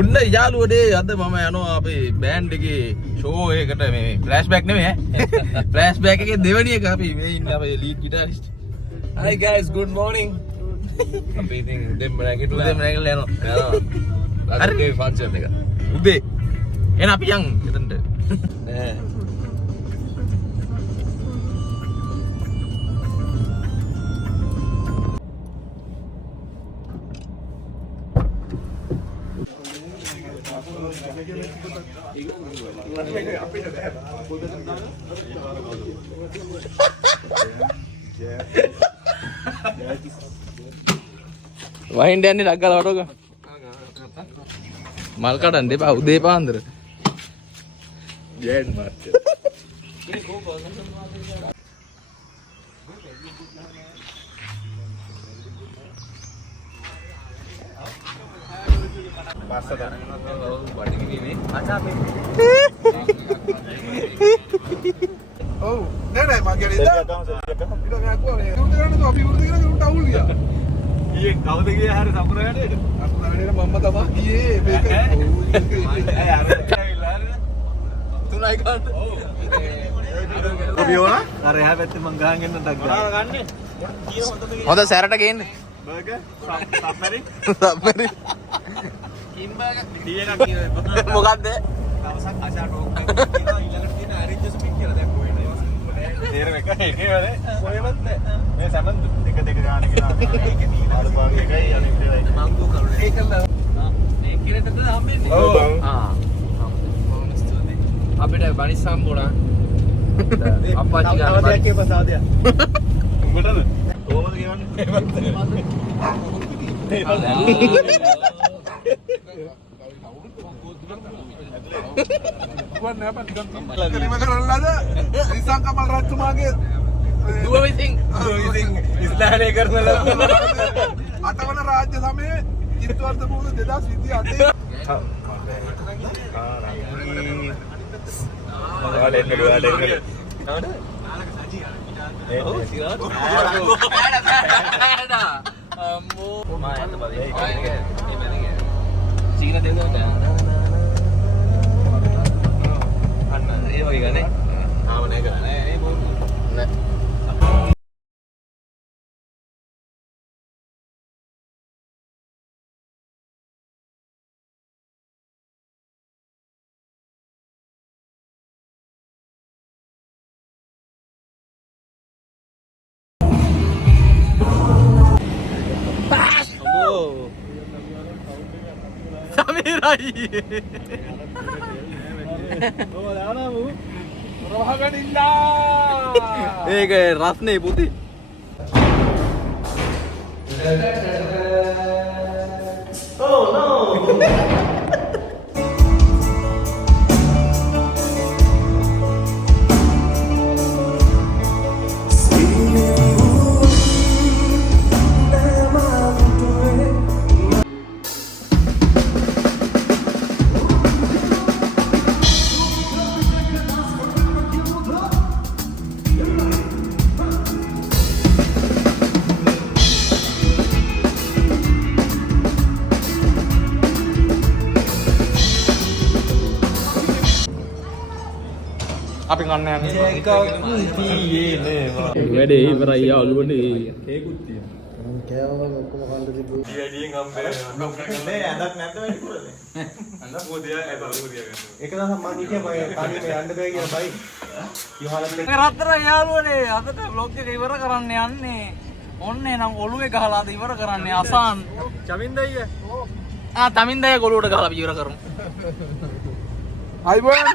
උන්න යාළුවනේ අද මම යනවා අපේ බෑන්ඩ් එකේ ෂෝ එකකට මේ ෆ්ලෑෂ්බැක් නෙමෙයි ඈ ෆ්ලෑෂ්බැක් එකේ දෙවෙනි එක අපි මේ ඉන්නේ අපේ lead ගිටාරිස්ට් Hi guys, good morning. අපි ඉතින් දෙම් නැගිටලා යනවා. හරි ෆන්ක්ෂන් එක. උදේ එන අපි යන් එතනට ඈ. වහින්න යන්නේ ඩග්ගල වටෝක මල් කඩන්න එපා උදේ පාන්දර ජයන් මාත්‍ය පාස්සද බඩගිනිනේ අචාපේ ඔව් නෑ මම කියන්නේ ඉතින් මම අකුවා මේ උන්ට ගන්න තෝ අපි උරුදු කරගෙන උන්ට අවුල් ගියා ඊයේ කවුද ගියේ හරිය සම්පූර්ණ වැඩේට අකුණ වැඩේට මම්ම තමයි ගියේ මේක ඇයි අර ඇවිල්ලා හරිය 3යි කාට ඔව් අපි ඕන අර එහා පැත්තේ මං ගහන් එන්න ඩක් ගන්න ගන්නේ කීය හොඳද හොඳ සැරට ගේන්න බර්ගර් සබ්මැරි සබ්මැරි කිම් බර්ගර් ඩීඑක් කියනවා මොකද්ද දවසක් ආශා ටෝක් එකක් කියනවා ඊළඟට තියෙන ඇරින්ජස් පික් කියලා දැන් කොහෙද තේරෙන්නේ එක එකනේ කොහෙවත් නෑ මේ සමන් දෙක ගාන කියලා ඒකේ තියෙන අලුපාග එකයි අනිත් ඒවායි මං දු කරුනේ ඒකල මේ කිරෙටද හම්බෙන්නේ ඔව් බොහොම ස්තුතියි අපිට බනිස් හම්බුණා අප්පච්චි ගාන අවදියක් කියපස් අවදියක් උඹටද කොහොමද කියවන්නේ කුවන් නෑ පන් කලිම කරලාද නිසං කමල් රජතුමාගේ දුව විසින් ඉස්ලාමයේ කරන ලබන අටවන රාජ්‍ය සමයේ චිත්තවර්ධ පොහොය 2028 චීන දෙන්නා අන්න ඒ වගේ ගන්නේ ආව නෑ කරන්නේ ඒ මොකද සමීරයි ඒක රස්නේ පුතේ අපි කන්න යන්නේ වැඩේ ඉවරයි යාළුවනේ කේකුත් තියෙනවා කෑවම ඔක්කොම කන්න තිබුණා ඩියඩියෙන් හම්බෙන්නේ නේ ඇඳක් නැද්ද වෙන්නේ කුරනේ අන්න පොදිය ඇත පොදිය ගන්න ඒක නම් මම කිව්වේ මම කාගේ මේ යන්න බෑ කියලා බයි ඉහළට මේ රත්තරන් යාළුවනේ අදට vlog එක ඉවර කරන්න යන්නේ ඔන්නේ නම් ඔළුවේ ගහලා අද ඉවර කරන්නේ අසාන් චමින්දයිය තමින්දය ගොළුවට ගහලා අපි ඉවර කරමු අයිබෝන්